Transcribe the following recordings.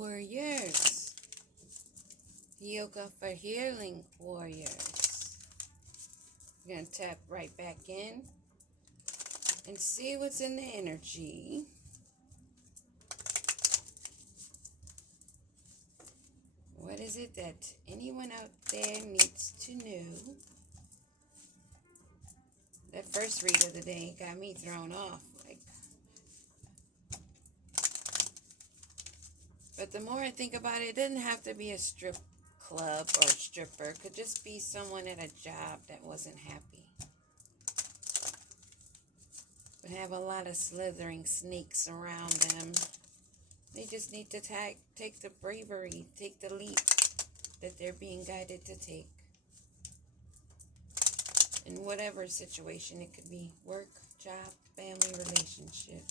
Warriors. Yoga for healing warriors. We're going to tap right back in and see what's in the energy. What is it that anyone out there needs to know? That first read of the day got me thrown off. But the more I think about it, it doesn't have to be a strip club or a stripper. It could just be someone at a job that wasn't happy. But have a lot of slithering snakes around them. They just need to take the bravery, take the leap that they're being guided to take. In whatever situation, it could be work, job, family, relationship.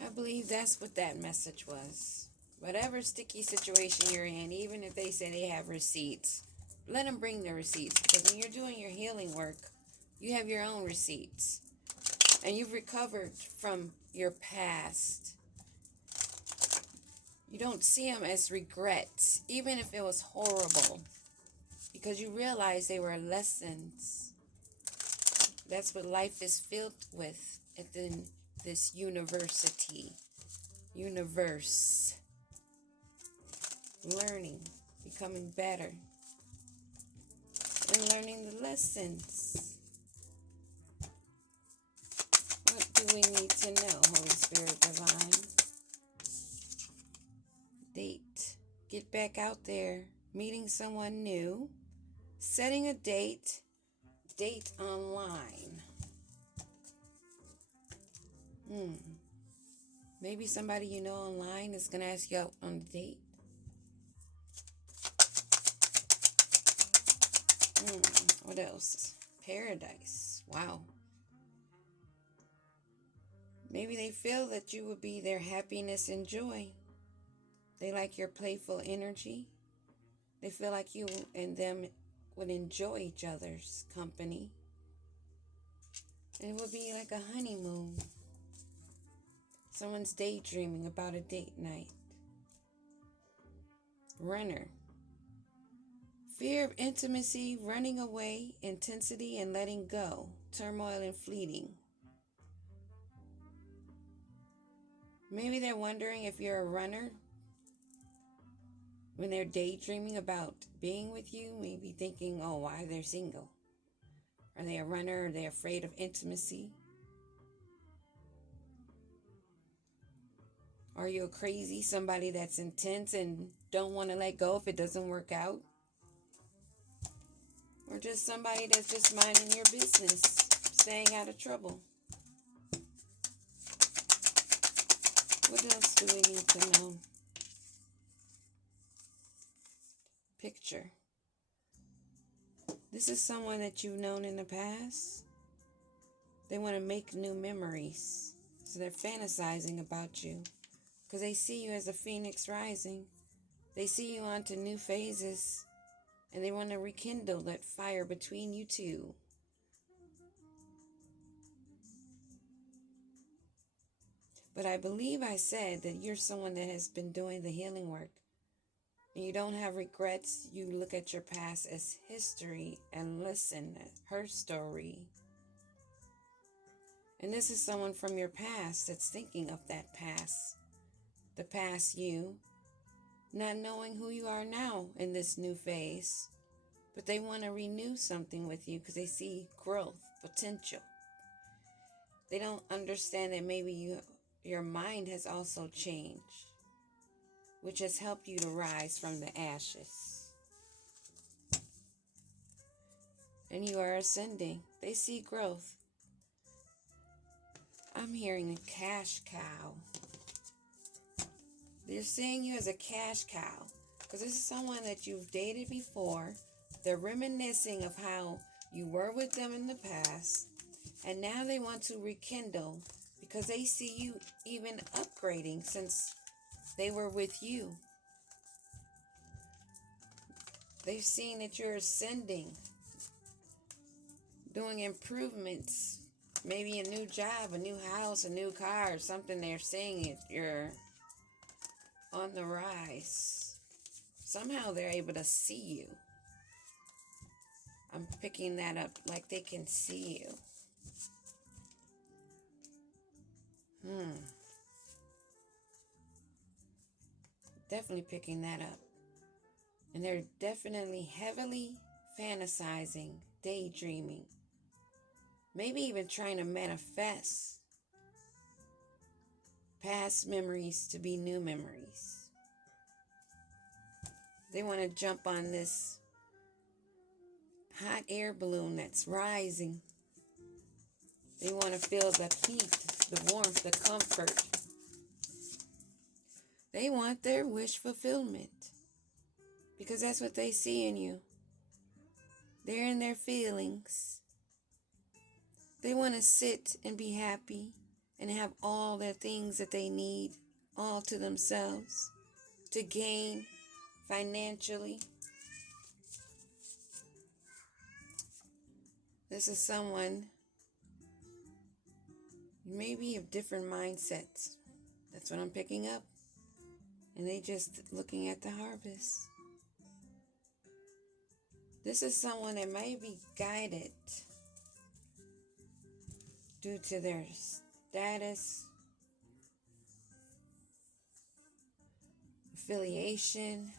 I believe that's what that message was. Whatever sticky situation you're in, even if they say they have receipts, let them bring the receipts. Because when you're doing your healing work, you have your own receipts. And you've recovered from your past. You don't see them as regrets, even if it was horrible. Because you realize they were lessons. That's what life is filled with at this universe. Learning, becoming better, and learning the lessons. What do we need to know, Holy Spirit Divine? Date. Get back out there, meeting someone new, setting a date online. Maybe somebody you know online is going to ask you out on a date. What else? Paradise. Wow. Maybe they feel that you would be their happiness and joy. They like your playful energy. They feel like you and them would enjoy each other's company. And it would be like a honeymoon. Someone's daydreaming about a date night. Runner. Fear of intimacy, running away, intensity, and letting go. Turmoil and fleeting. Maybe they're wondering if you're a runner. When they're daydreaming about being with you, maybe thinking, oh, why they're single. Are they a runner? Are they afraid of intimacy? Are you a crazy, somebody that's intense and don't want to let go if it doesn't work out? Or just somebody that's just minding your business, staying out of trouble? What else do we need to know? Picture. This is someone that you've known in the past. They want to make new memories. So they're fantasizing about you. Because they see you as a phoenix rising. They see you onto new phases. And they want to rekindle that fire between you two. But I believe I said that you're someone that has been doing the healing work. And you don't have regrets. You look at your past as history and listen to her story. And this is someone from your past that's thinking of that past. The past you. Not knowing who you are now in this new phase. But they want to renew something with you because they see growth, potential. They don't understand that maybe your mind has also changed, which has helped you to rise from the ashes. And you are ascending. They see growth. I'm hearing a cash cow. They're seeing you as a cash cow because this is someone that you've dated before. They're reminiscing of how you were with them in the past. And now they want to rekindle because they see you even upgrading since they were with you. They've seen that you're ascending, doing improvements Maybe a new job, a new house, a new car, or something. They're saying you're on the rise. Somehow they're able to see you. I'm picking that up, like they can see you. Definitely picking that up. And they're definitely heavily fantasizing, daydreaming, maybe even trying to manifest past memories to be new memories. They want to jump on this hot air balloon that's rising. They want to feel the heat, the warmth, the comfort. They want their wish fulfillment because that's what they see in you. They're in their feelings. They want to sit and be happy and have all the things that they need all to themselves to gain financially. This is someone maybe of different mindsets. That's what I'm picking up. And they just looking at the harvest. This is someone that might be guided due to their status, affiliation,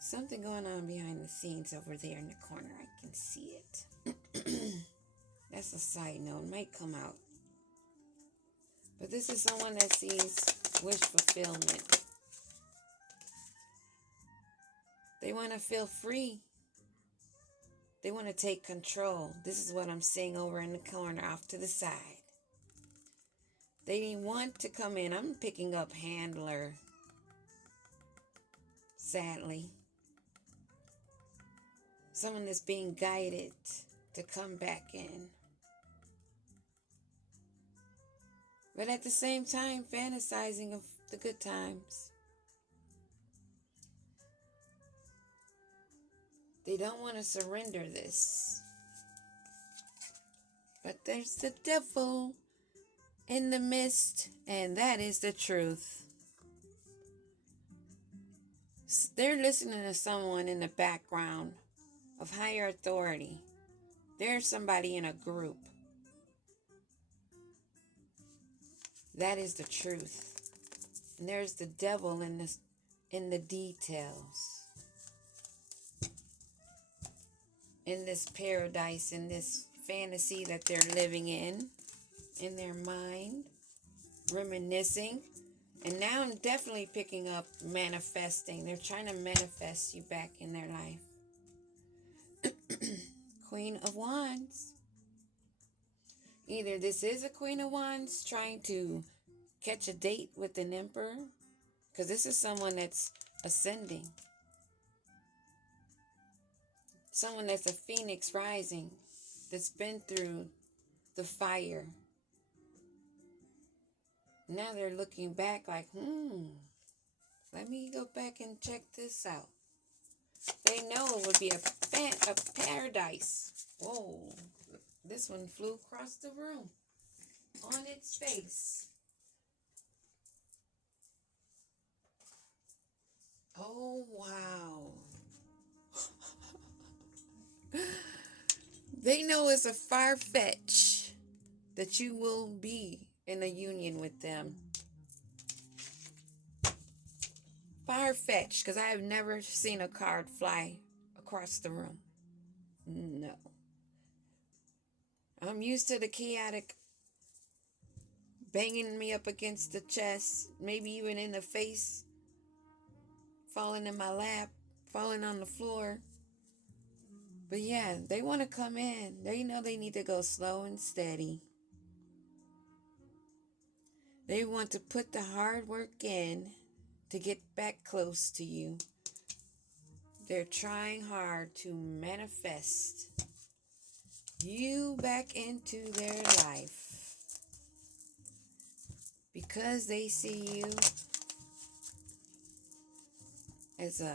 something going on behind the scenes over there in the corner. I can see it. That's a side note. It might come out. But this is someone that sees wish fulfillment. They want to feel free. They want to take control. This is what I'm seeing over in the corner off to the side. They want to come in. I'm picking up handler. Sadly. Someone that's being guided to come back in. But at the same time, fantasizing of the good times. They don't want to surrender this. But there's the devil in the midst, and that is the truth. They're listening to someone in the background of higher authority. There's somebody in a group. That is the truth. And there's the devil in the details. In this paradise, in this fantasy that they're living in their mind, reminiscing. And now I'm definitely picking up manifesting. They're trying to manifest you back in their life. Queen of Wands. Either this is a Queen of Wands trying to catch a date with an emperor, because this is someone that's ascending. Someone that's a phoenix rising, that's been through the fire. Now they're looking back like, let me go back and check this out. They know it would be a paradise. Whoa, this one flew across the room on its face. Oh, wow. They know it's a far-fetched that you will be in a union with them. Far-fetched, because I have never seen a card fly across the room. No. I'm used to the chaotic banging me up against the chest, maybe even in the face, falling in my lap, falling on the floor. But yeah, they want to come in. They know they need to go slow and steady. They want to put the hard work in to get back close to you. They're trying hard to manifest you back into their life because they see you as a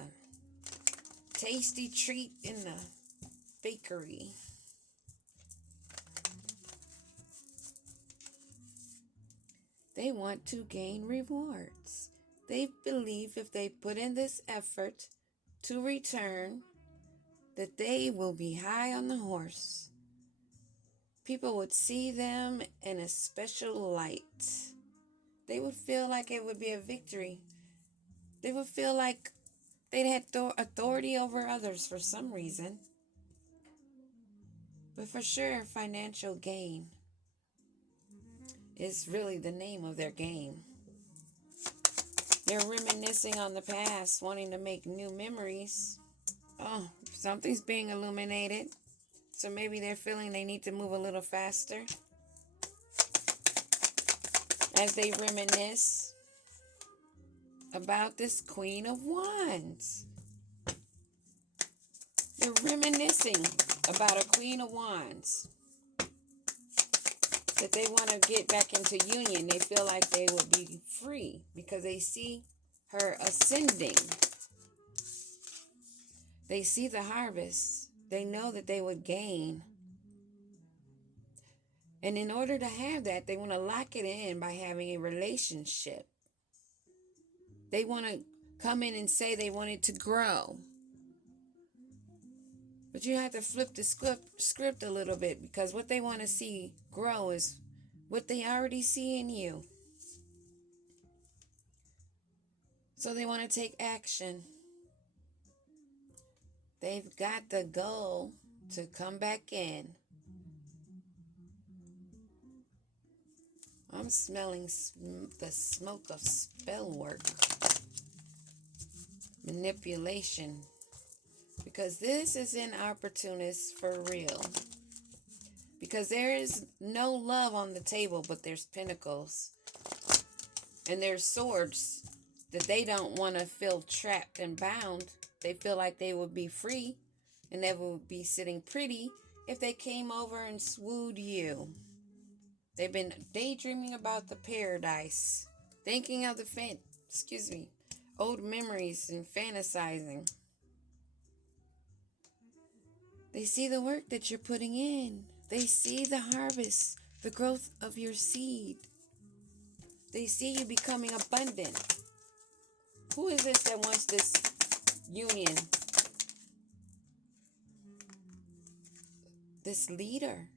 tasty treat in the bakery. They want to gain rewards. They believe if they put in this effort to return, that they will be high on the horse. People would see them in a special light. They would feel like it would be a victory. They would feel like they had authority over others for some reason. But for sure, financial gain is really the name of their game. They're reminiscing on the past, wanting to make new memories. Oh, something's being illuminated. So maybe they're feeling they need to move a little faster as they reminisce about this Queen of Wands. They're reminiscing about a Queen of Wands that they want to get back into union. They feel like they would be free because they see her ascending. They see the harvest. They know that they would gain. And in order to have that, they want to lock it in by having a relationship. They want to come in and say they want it to grow. But you have to flip the script a little bit, because what they want to see grow is what they already see in you. So they want to take action. They've got the goal to come back in. I'm smelling the smoke of spell work, manipulation, because this is an opportunist for real. Because there is no love on the table, but there's pentacles. And there's swords that they don't want to feel trapped and bound. They feel like they would be free and they would be sitting pretty if they came over and swooed you. They've been daydreaming about the paradise, thinking of the old memories and fantasizing. They see the work that you're putting in. They see the harvest, the growth of your seed. They see you becoming abundant. Who is this that wants this union? This leader.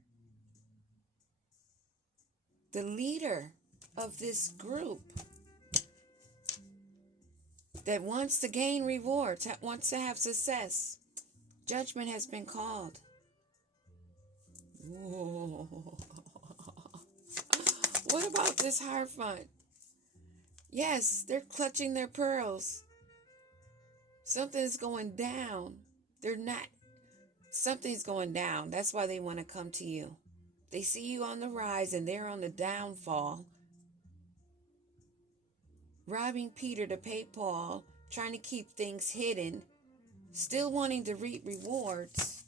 The leader of this group that wants to gain rewards, that wants to have success. Judgment has been called. Whoa. What about this Hierophant? Yes, they're clutching their pearls. Something's going down. Something's going down. That's why they want to come to you. They see you on the rise and they're on the downfall. Robbing Peter to pay Paul, trying to keep things hidden, still wanting to reap rewards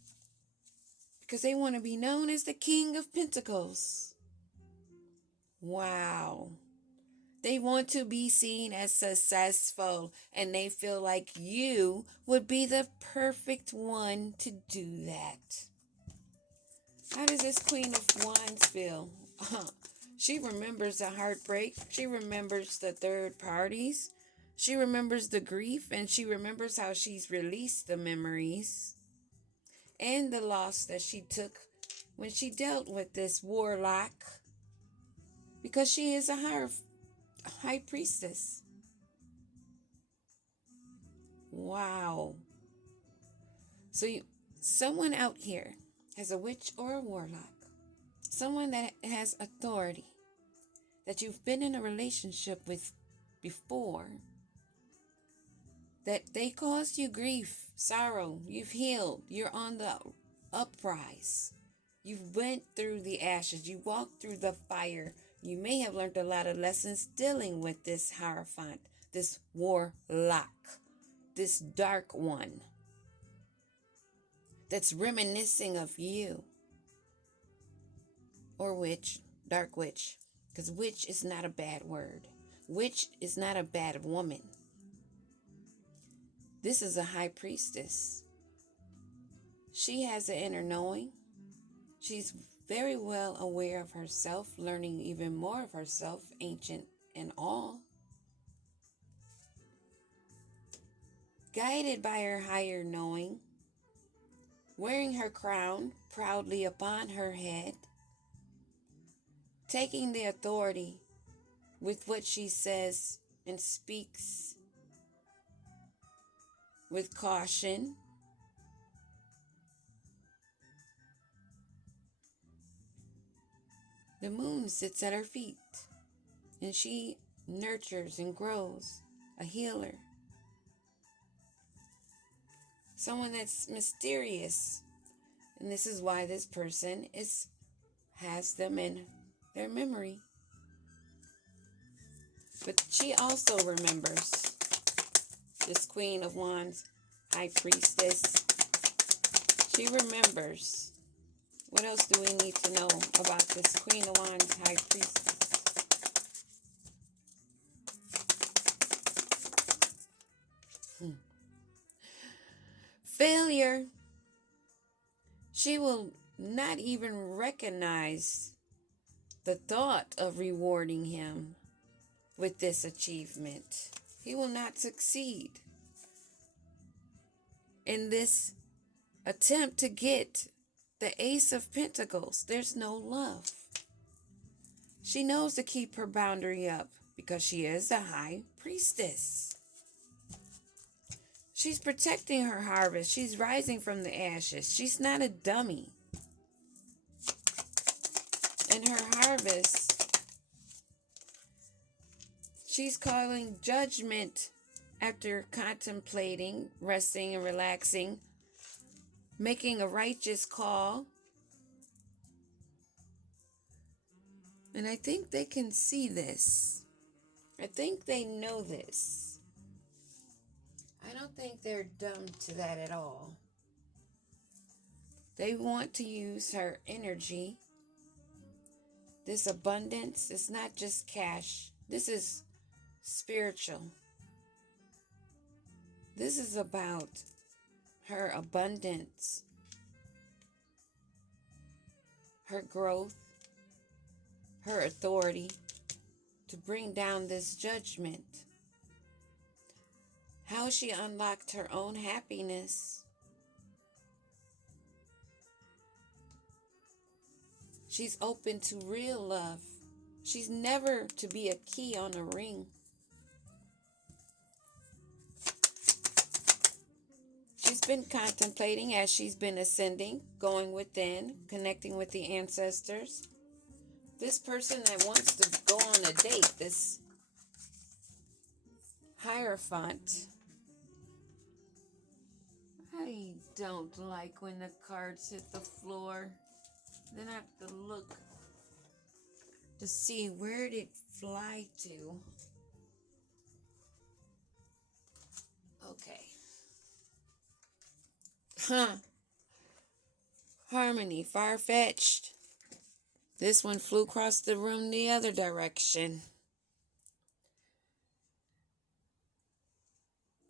because they want to be known as the King of Pentacles. Wow. They want to be seen as successful, and they feel like you would be the perfect one to do that. How does this Queen of Wands feel? She remembers the heartbreak. She remembers the third parties. She remembers the grief, and she remembers how she's released the memories and the loss that she took when she dealt with this warlock, because she is a high priestess. Wow. So someone out here has a witch or a warlock, someone that has authority, that you've been in a relationship with before, that they caused you grief, sorrow, you've healed, you're on the uprise, you've went through the ashes, you walked through the fire. You may have learned a lot of lessons dealing with this Hierophant, this warlock, this dark one that's reminiscing of you. Or witch, dark witch, because witch is not a bad word. Witch is not a bad woman. This is a high priestess. She has an inner knowing. She's very well aware of herself, learning even more of herself, ancient and all. Guided by her higher knowing, wearing her crown proudly upon her head, taking the authority with what she says and speaks with caution. The moon sits at her feet, and she nurtures and grows, a healer. Someone that's mysterious. And this is why this person has them in their memory. But she also remembers this Queen of Wands, High Priestess. She remembers. What else do we need to know about this Queen of Wands, High Priestess? Failure. She will not even recognize the thought of rewarding him with this achievement. He will not succeed in this attempt to get the Ace of Pentacles. There's no love. She knows to keep her boundary up because she is a High Priestess. She's protecting her harvest. She's rising from the ashes. She's not a dummy. And her harvest, she's calling judgment after contemplating, resting and relaxing, making a righteous call. And I think they can see this. I think they know this. I don't think they're dumb to that at all. They want to use her energy. This abundance is not just cash. This is spiritual. This is about her abundance, her growth, her authority to bring down this judgment. How she unlocked her own happiness. She's open to real love. She's never to be a key on a ring. She's been contemplating as she's been ascending, going within, connecting with the ancestors. This person that wants to go on a date, this Hierophant. I don't like when the cards hit the floor. Then I have to look to see where did it fly to. Okay. Harmony, far-fetched. This one flew across the room the other direction.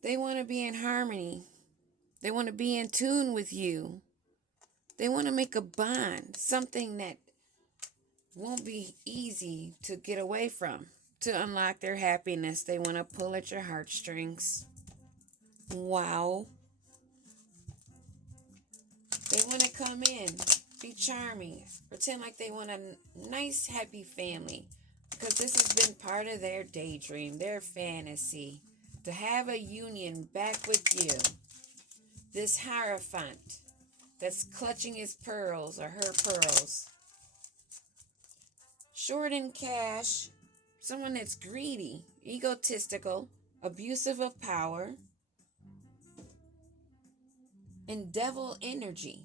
They want to be in harmony. They want to be in tune with you. They want to make a bond, something that won't be easy to get away from. To unlock their happiness, they want to pull at your heartstrings. Wow. They want to come in, be charming, pretend like they want a nice, happy family. Because this has been part of their daydream, their fantasy. To have a union back with you. This Hierophant that's clutching his pearls or her pearls. Short in cash. Someone that's greedy, egotistical, abusive of power, and devil energy.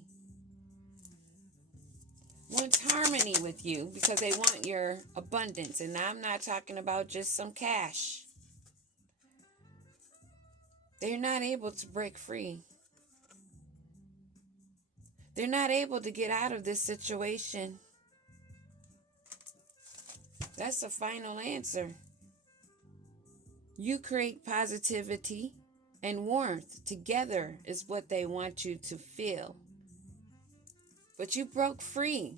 Wants harmony with you because they want your abundance. And I'm not talking about just some cash. They're not able to break free. They're not able to get out of this situation. That's the final answer. You create positivity and warmth. Together is what they want you to feel. But you broke free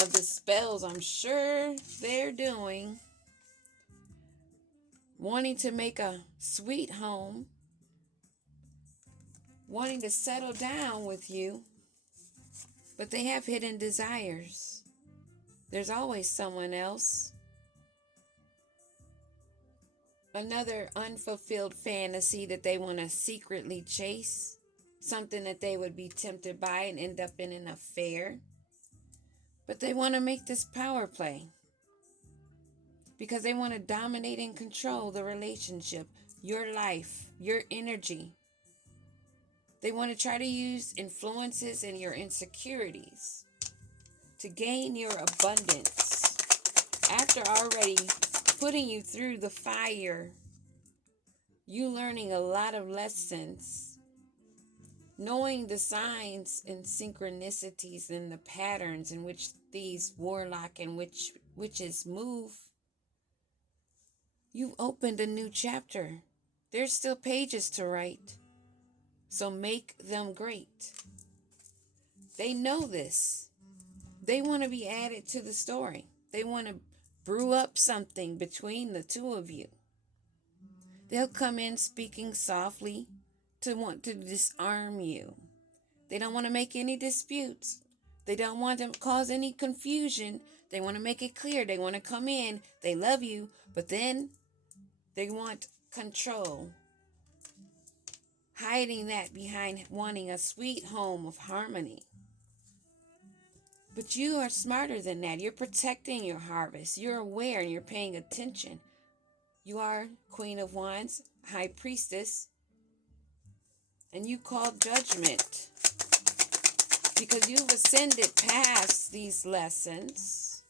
of the spells I'm sure they're doing, wanting to make a sweet home, wanting to settle down with you, but they have hidden desires. There's always someone else. Another unfulfilled fantasy that they want to secretly chase. Something that they would be tempted by and end up in an affair. But they want to make this power play because they want to dominate and control the relationship, your life, your energy. They want to try to use influences and your insecurities to gain your abundance after already putting you through the fire, you learning a lot of lessons, knowing the signs and synchronicities and the patterns in which these warlock and witches move. You've opened a new chapter. There's still pages to write, so make them great. They know this. They want to be added to the story. They want to brew up something between the two of you. They'll come in speaking softly to want to disarm you. They don't want to make any disputes. They don't want to cause any confusion. They want to make it clear. They want to come in. They love you, but then they want control. Hiding that behind wanting a sweet home of harmony. But you are smarter than that. You're protecting your harvest. You're aware and you're paying attention. You are Queen of Wands, High Priestess, and you call judgment because you've ascended past these lessons.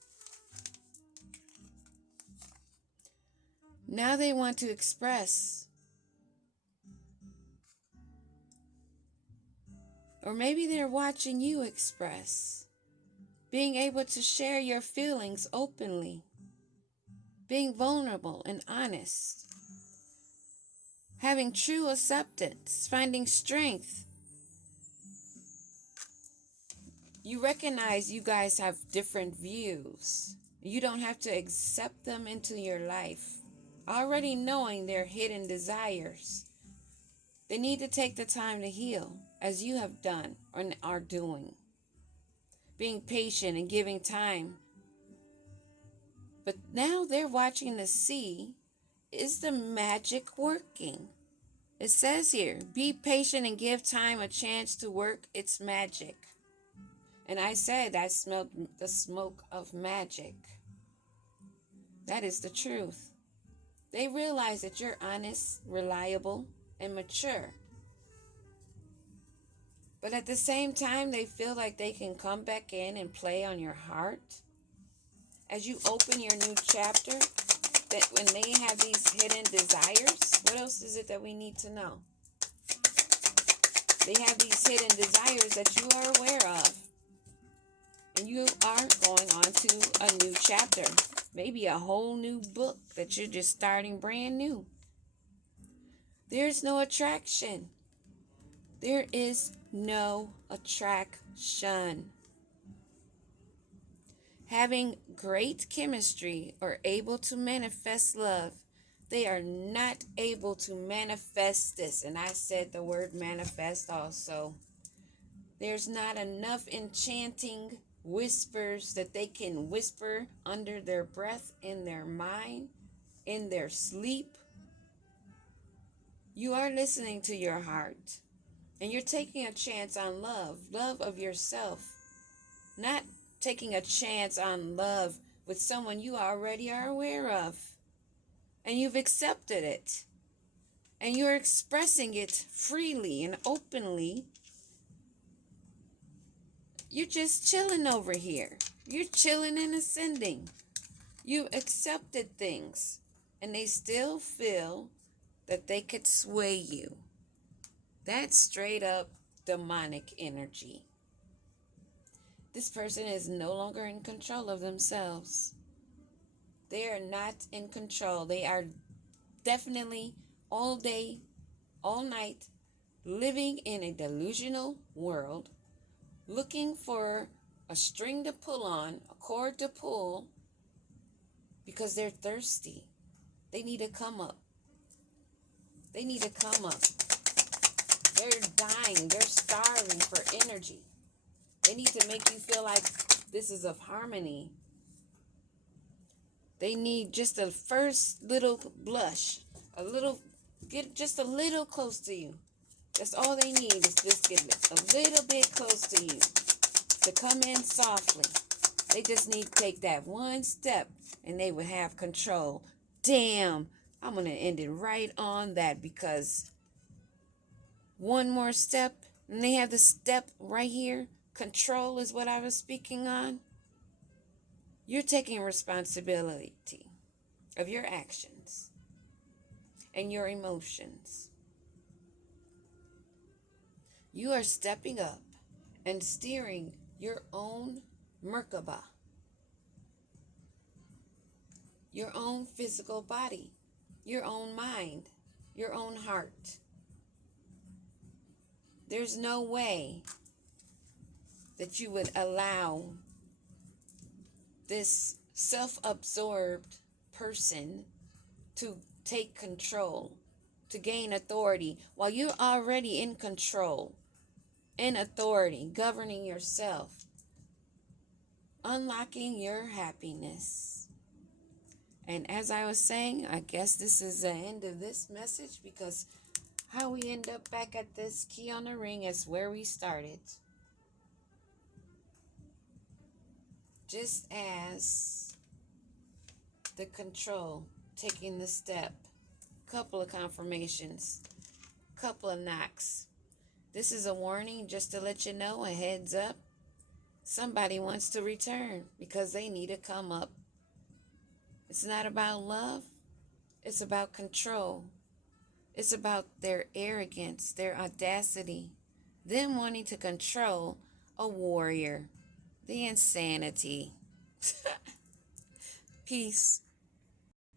Now they want to express. Or maybe they're watching you express. Being able to share your feelings openly. Being vulnerable and honest. Having true acceptance. Finding strength. You recognize you guys have different views. You don't have to accept them into your life. Already knowing their hidden desires. They need to take the time to heal, as you have done or are doing. Being patient and giving time. But now they're watching to see, is the magic working? It says here, be patient and give time a chance to work its magic. And I said I smelled the smoke of magic. That is the truth. They realize that you're honest, reliable, and mature. But at the same time, they feel like they can come back in and play on your heart. As you open your new chapter, that when they have these hidden desires, what else is it that we need to know? They have these hidden desires that you are aware of. And you are going on to a new chapter. Maybe a whole new book that you're just starting brand new. There's no attraction. There is no attraction. Having great chemistry or able to manifest love, they are not able to manifest this. And I said the word manifest also. There's not enough enchanting whispers that they can whisper under their breath, in their mind, in their sleep. You are listening to your heart. And you're taking a chance on love of yourself. Not taking a chance on love with someone you already are aware of. And you've accepted it. And you're expressing it freely and openly. You're just chilling over here. You're chilling and ascending. You've accepted things. And they still feel that they could sway you. That's straight up demonic energy. This person is no longer in control of themselves. They are not in control. They are definitely all day, all night, living in a delusional world looking for a string to pull on, a cord to pull, because they're thirsty. They need to come up. They need to come up. They're dying. They're starving for energy. They need to make you feel like this is of harmony. They need just a first little blush, get just a little close to you. That's all they need, is just get a little bit close to you to come in softly. They just need to take that one step and they would have control. Damn, I'm going to end it right on that, because one more step, and they have the step right here. Control is what I was speaking on. You're taking responsibility of your actions and your emotions. You are stepping up and steering your own Merkaba, your own physical body, your own mind, your own heart. There's no way that you would allow this self-absorbed person to take control, to gain authority, while you're already in control, in authority, governing yourself, unlocking your happiness. And as I was saying, I guess this is the end of this message, because how we end up back at this key on the ring is where we started. Just as the control, taking the step, couple of confirmations, couple of knocks. This is a warning just to let you know, a heads up. Somebody wants to return because they need to come up. It's not about love. It's about control. It's about their arrogance, their audacity, them wanting to control a warrior. The insanity. Peace.